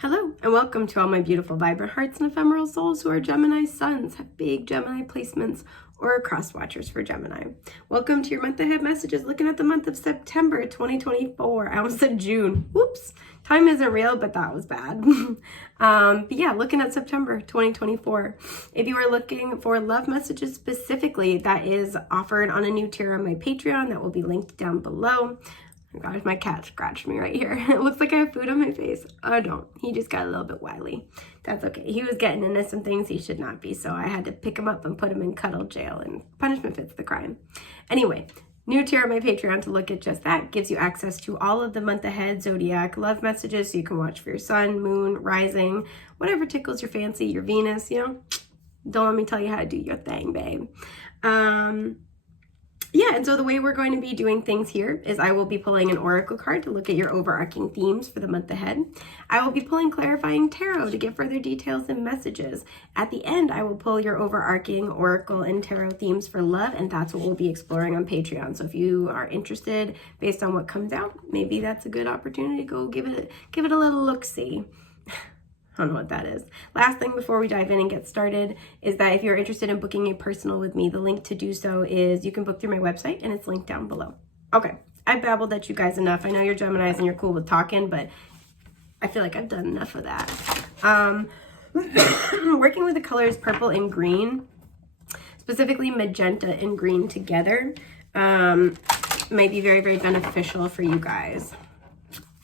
Hello and welcome to all my beautiful vibrant hearts and ephemeral souls who are Gemini suns, have big Gemini placements, or cross watchers for Gemini. Welcome to your month ahead messages looking at the month of September 2024. I almost said June. Whoops. Time isn't real, but that was bad. But yeah, looking at September 2024. If you are looking for love messages specifically, that is offered on a new tier on my Patreon that will be linked down below. Oh my gosh, my cat scratched me right here. It looks like I have food on my face. I don't. He just got a little bit wily. That's okay. He was getting into some things he should not be, so I had to pick him up and put him in cuddle jail, and punishment fits the crime. Anyway, new tier on my Patreon to look at just that. Gives you access to all of the month ahead zodiac love messages, so you can watch for your sun, moon, rising, whatever tickles your fancy, your Venus, Don't let me tell you how to do your thing, babe. Yeah, and so the way we're going to be doing things here is I will be pulling an oracle card to look at your overarching themes for the month ahead. I will be pulling clarifying tarot to get further details and messages. At the end, I will pull your overarching oracle and tarot themes for love, and that's what we'll be exploring on Patreon. So if you are interested based on what comes out, maybe that's a good opportunity to go give it a little look-see. I don't know what that is. Last thing before we dive in and get started is that if you're interested in booking a personal with me, the link to do so is you can book through my website and it's linked down below. Okay, I babbled at you guys enough. I know you're Geminis and you're cool with talking, but I feel like I've done enough of that. Working with the colors purple and green, specifically magenta and green together, might be very, very beneficial for you guys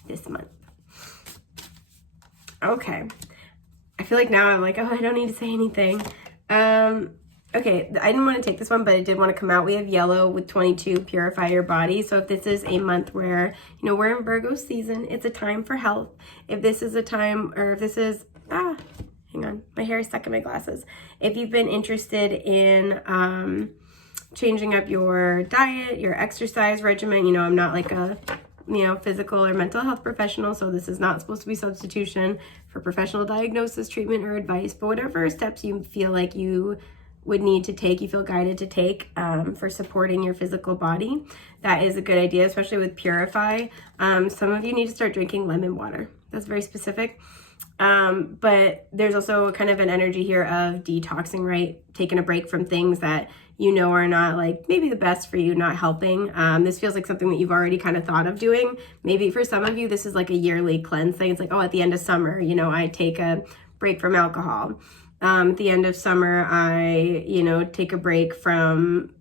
this month. Okay, I feel like now I'm like, oh, I don't need to say anything. Okay, I didn't want to take this one, but I did want to come out. We have yellow with 22, purify your body. So if this is a month where, we're in Virgo season, it's a time for health. If this is a time, or if this is, hang on, my hair is stuck in my glasses. If you've been interested in changing up your diet, your exercise regimen, I'm not like a physical or mental health professional, so this is not supposed to be substitution for professional diagnosis, treatment, or advice, but whatever steps you feel like you would need to take, you feel guided to take for supporting your physical body, that is a good idea, especially with Purify. Some of you need to start drinking lemon water. That's very specific. But there's also kind of an energy here of detoxing, right? Taking a break from things that are not like maybe the best for you, not helping. This feels like something that you've already kind of thought of doing. Maybe for some of you, this is like a yearly cleanse thing. It's like, oh, at the end of summer, I take a break from alcohol. At the end of summer, I, take a break from,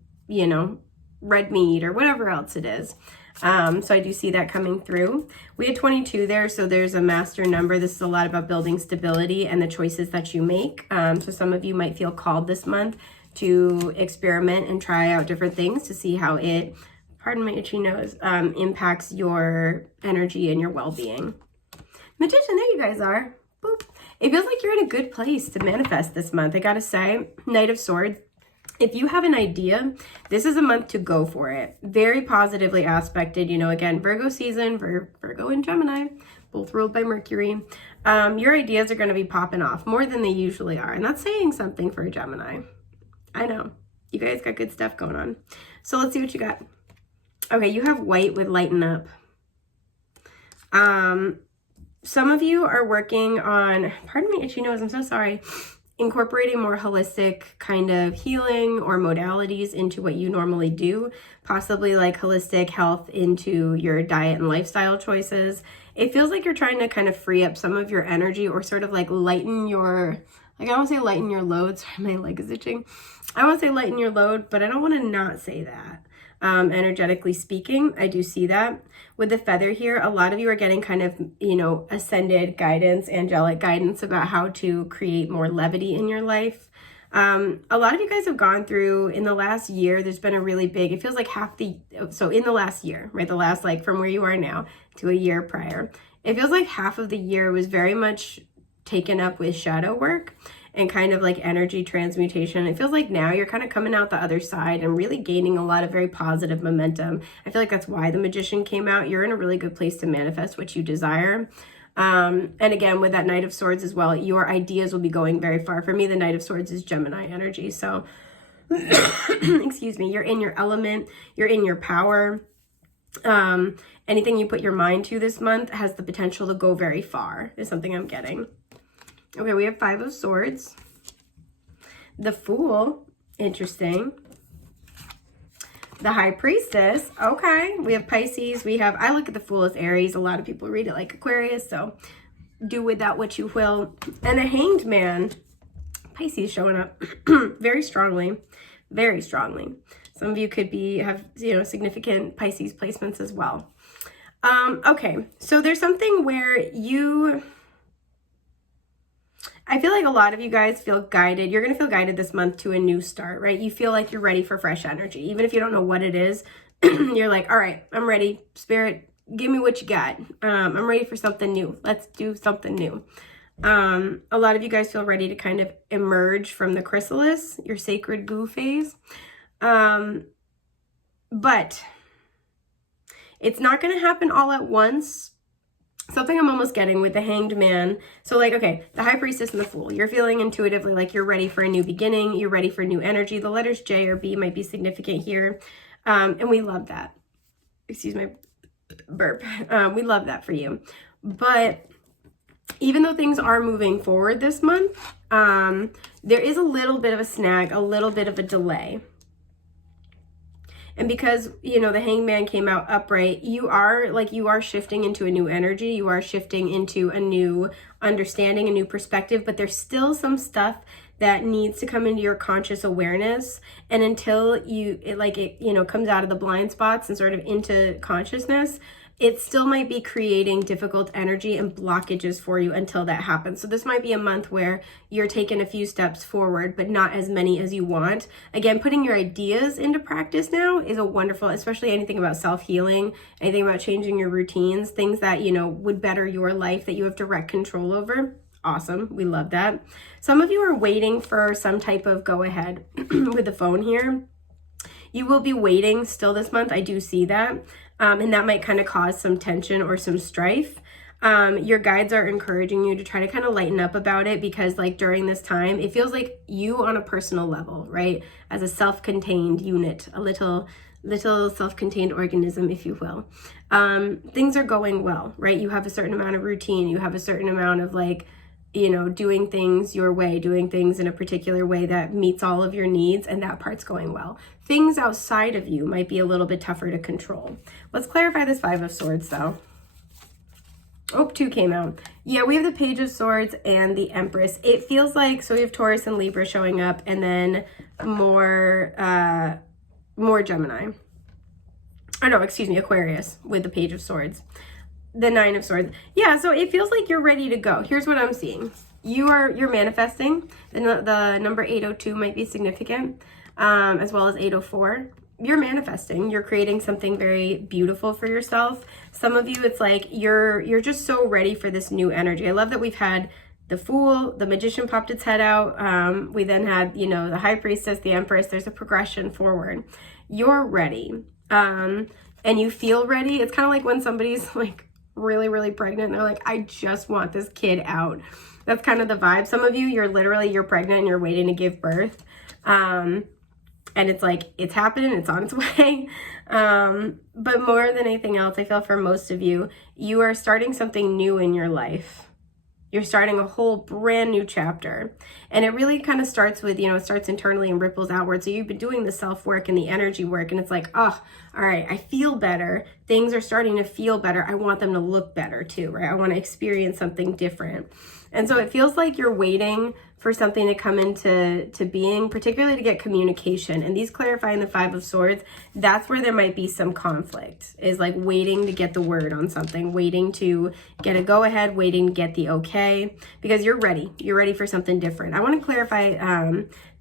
red meat or whatever else it is. So I do see that coming through. We had 22 there, so there's a master number. This is a lot about building stability and the choices that you make. So some of you might feel called this month to experiment and try out different things to see how it, pardon my itchy nose, impacts your energy and your well-being. Magician, there you guys are. Boop. It feels like you're in a good place to manifest this month. I gotta say, Knight of Swords. If you have an idea, this is a month to go for it. Very positively aspected, again, Virgo season, Virgo and Gemini, both ruled by Mercury. Your ideas are going to be popping off more than they usually are. And that's saying something for a Gemini. I know. You guys got good stuff going on. So let's see what you got. Okay, you have white with lighten up. Some of you are working on, pardon me, itchy nose, I'm so sorry, incorporating more holistic kind of healing or modalities into what you normally do, possibly like holistic health into your diet and lifestyle choices. It feels like you're trying to kind of free up some of your energy or sort of like lighten your, I don't want to say lighten your load, sorry, my leg is itching. I want to say lighten your load, but I don't want to not say that. Energetically speaking, I do see that. With the feather here, a lot of you are getting kind of, ascended guidance, angelic guidance about how to create more levity in your life. A lot of you guys have gone through, in the last year, there's been a really big, it feels like in the last year, right? The last, like from where you are now to a year prior, it feels like half of the year was very much taken up with shadow work and kind of like energy transmutation. It feels like now you're kind of coming out the other side and really gaining a lot of very positive momentum. I feel like that's why the Magician came out. You're in a really good place to manifest what you desire. And again, with that Knight of Swords as well, your ideas will be going very far. For me, the Knight of Swords is Gemini energy. So, excuse me, you're in your element, you're in your power. anything you put your mind to this month has the potential to go very far, is something I'm getting. Okay, we have 5 of Swords. The Fool, interesting. The High Priestess, okay. We have Pisces, I look at the Fool as Aries. A lot of people read it like Aquarius, so do with that what you will. And the Hanged Man, Pisces showing up very strongly, very strongly. Some of you could have significant Pisces placements as well. Okay, so there's something where I feel like a lot of you guys feel guided. You're going to feel guided this month to a new start, right? You feel like you're ready for fresh energy. Even if you don't know what it is, you're like, all right, I'm ready. Spirit, give me what you got. I'm ready for something new. Let's do something new. A lot of you guys feel ready to kind of emerge from the chrysalis, your sacred goo phase. But it's not going to happen all at once. Something I'm almost getting with the Hanged Man. So like, okay, the High Priestess and the Fool. You're feeling intuitively like you're ready for a new beginning. You're ready for new energy. The letters J or B might be significant here. And we love that. Excuse my burp. We love that for you. But even though things are moving forward this month, there is a little bit of a snag, a little bit of a delay. And because, the Hangman came out upright, you are shifting into a new energy. You are shifting into a new understanding, a new perspective, but there's still some stuff that needs to come into your conscious awareness. And until it comes out of the blind spots and sort of into consciousness, it still might be creating difficult energy and blockages for you until that happens. So this might be a month where you're taking a few steps forward, but not as many as you want. Again, putting your ideas into practice now is a wonderful, especially anything about self-healing, anything about changing your routines, things that, would better your life that you have direct control over. Awesome. We love that. Some of you are waiting for some type of go ahead with the phone here. You will be waiting still this month. I do see that. And that might kind of cause some tension or some strife. Your guides are encouraging you to try to kind of lighten up about it, because like during this time, it feels like you on a personal level, right? As a self-contained unit, a little self-contained organism, if you will. Things are going well, right? You have a certain amount of routine. You have a certain amount of doing things your way, doing things in a particular way that meets all of your needs, and that part's going well. Things outside of you might be a little bit tougher to control. Let's clarify this 5 of Swords though. Oh, 2 came out. Yeah, we have the Page of Swords and the Empress. It feels like, so we have Taurus and Libra showing up, and then more Gemini. Oh no, excuse me, Aquarius with the Page of Swords. The 9 of Swords. Yeah, so it feels like you're ready to go. Here's what I'm seeing. You're manifesting. The number 802 might be significant, as well as 804. You're manifesting. You're creating something very beautiful for yourself. Some of you, it's like you're just so ready for this new energy. I love that we've had the Fool, the Magician popped its head out. We then had, the High Priestess, the Empress. There's a progression forward. You're ready. And you feel ready. It's kind of like when somebody's like really, really pregnant and they're like, I just want this kid out. That's kind of the vibe. Some of you, you're pregnant and you're waiting to give birth. And it's like, it's happening, it's on its way. But more than anything else, I feel for most of you, you are starting something new in your life. You're starting a whole brand new chapter. And it really kind of starts with, it starts internally and ripples outward. So you've been doing the self-work and the energy work, and it's like, oh, all right, I feel better. Things are starting to feel better. I want them to look better too, right? I want to experience something different. And so it feels like you're waiting for something to come into being, particularly to get communication. And these clarifying the 5 of Swords, that's where there might be some conflict, is like waiting to get the word on something, waiting to get a go ahead, waiting to get the okay, because you're ready. You're ready for something different. I want to clarify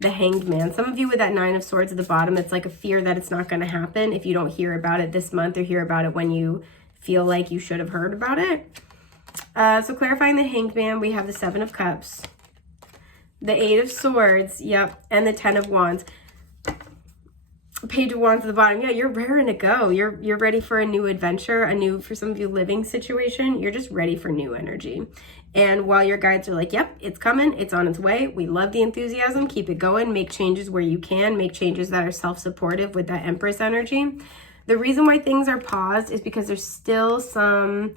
the Hanged Man. Some of you with that 9 of Swords at the bottom, it's like a fear that it's not going to happen if you don't hear about it this month or hear about it when you feel like you should have heard about it. So clarifying the Hanged Man, we have the 7 of Cups, the 8 of Swords, yep, and the 10 of Wands. Page of Wands at the bottom. Yeah, you're raring to go. You're ready for a new adventure, for some of you, living situation. You're just ready for new energy. And while your guides are like, yep, it's coming, it's on its way. We love the enthusiasm. Keep it going. Make changes where you can. Make changes that are self-supportive with that Empress energy. The reason why things are paused is because there's still some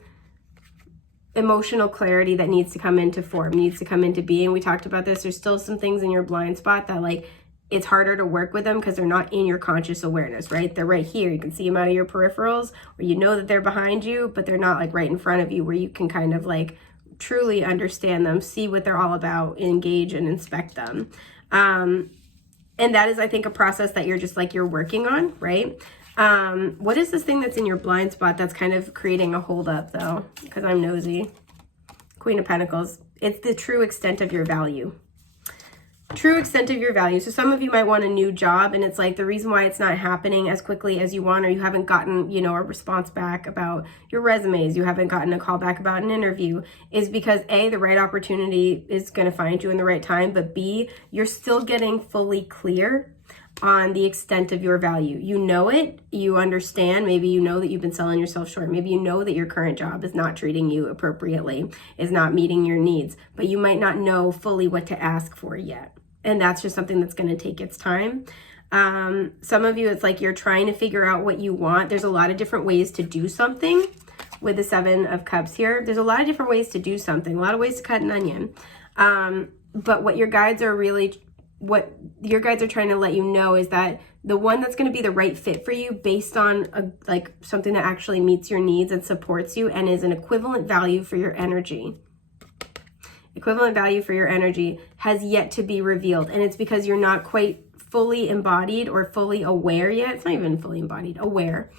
emotional clarity that needs to come into form, needs to come into being. We talked about this. There's still some things in your blind spot that like it's harder to work with them because they're not in your conscious awareness, right? They're right here. You can see them out of your peripherals, or you know that they're behind you, but they're not like right in front of you where you can kind of like truly understand them, see what they're all about, engage and inspect them. And that is, I think, a process that you're just like, you're working on, right? What is this thing that's in your blind spot that's kind of creating a holdup though? Because I'm nosy. Queen of Pentacles. It's the true extent of your value. True extent of your value. So some of you might want a new job, and it's like the reason why it's not happening as quickly as you want, or you haven't gotten, you know, a response back about your resumes, you haven't gotten a call back about an interview, is because A, the right opportunity is going to find you in the right time, but B, you're still getting fully clear on the extent of your value. You know it, you understand, maybe you know that you've been selling yourself short, maybe you know that your current job is not treating you appropriately, is not meeting your needs, but you might not know fully what to ask for yet. And that's just something that's going to take its time. Some of you, it's like you're trying to figure out what you want. There's a lot of different ways to do something with the 7 of Cups here. There's a lot of different ways to do something, a lot of ways to cut an onion. But what your guides are trying to let you know is that the one that's going to be the right fit for you based on like something that actually meets your needs and supports you and is an equivalent value for your energy. Equivalent value for your energy has yet to be revealed. And it's because you're not quite fully embodied or fully aware yet. It's not even fully embodied, aware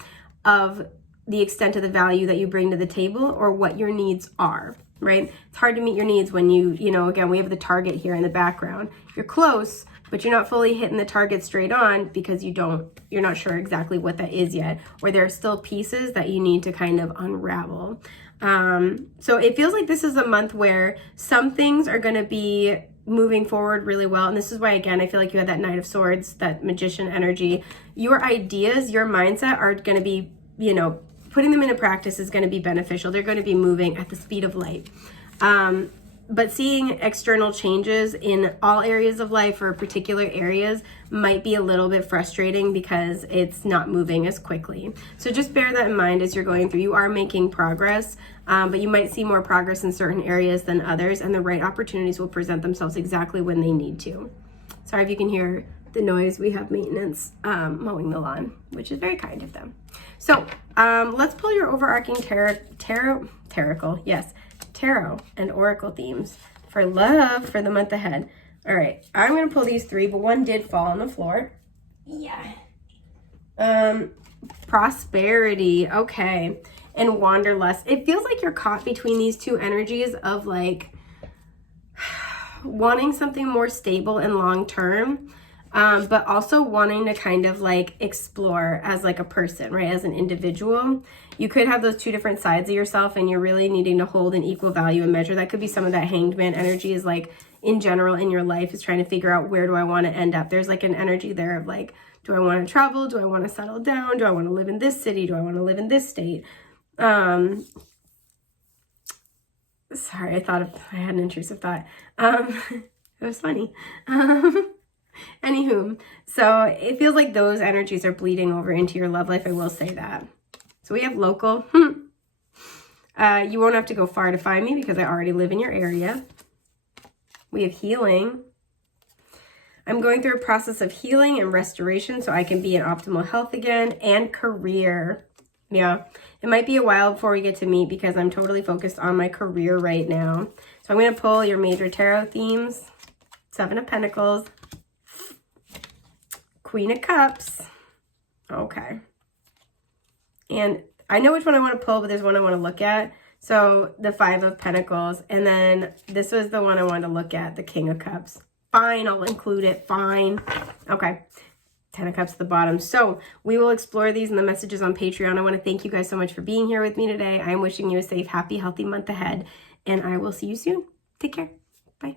of the extent of the value that you bring to the table or what your needs are, right? It's hard to meet your needs when you know, again, we have the target here in the background. You're close, but you're not fully hitting the target straight on because you're not sure exactly what that is yet, or there are still pieces that you need to kind of unravel. So it feels like this is a month where some things are going to be moving forward really well. And this is why, again, I feel like you had that Knight of Swords, that magician energy. Your ideas, your mindset are going to be, you know, putting them into practice is going to be beneficial. They're going to be moving at the speed of light. But seeing external changes in all areas of life or particular areas might be a little bit frustrating because it's not moving as quickly. So just bear that in mind as you're going through. You are making progress, but you might see more progress in certain areas than others, and the right opportunities will present themselves exactly when they need to. Sorry if you can hear the noise. We have maintenance mowing the lawn, which is very kind of them. So let's pull your overarching tarot and oracle themes for love for the month ahead. All right, I'm going to pull these 3, but one did fall on the floor. Yeah. Prosperity. Okay. And wanderlust. It feels like you're caught between these two energies of like wanting something more stable and long-term, but also wanting to kind of like explore as like a person, right? As an individual. You could have those two different sides of yourself and you're really needing to hold an equal value and measure. That could be some of that Hanged Man energy is like in general in your life is trying to figure out where do I want to end up. There's like an energy there of like, do I want to travel? Do I want to settle down? Do I want to live in this city? Do I want to live in this state? Sorry, I had an intrusive thought. It was funny. Anywho, so it feels like those energies are bleeding over into your love life. I will say that. So we have local. You won't have to go far to find me because I already live in your area. We have healing. I'm going through a process of healing and restoration so I can be in optimal health again, and career. Yeah, it might be a while before we get to meet because I'm totally focused on my career right now. So I'm going to pull your major tarot themes. 7 of Pentacles. Queen of Cups. Okay. And I know which one I want to pull, but there's one I want to look at. So the 5 of Pentacles. And then this was the one I wanted to look at, the King of Cups. Fine, I'll include it. Fine. Okay. 10 of Cups at the bottom. So we will explore these in the messages on Patreon. I want to thank you guys so much for being here with me today. I am wishing you a safe, happy, healthy month ahead. And I will see you soon. Take care. Bye.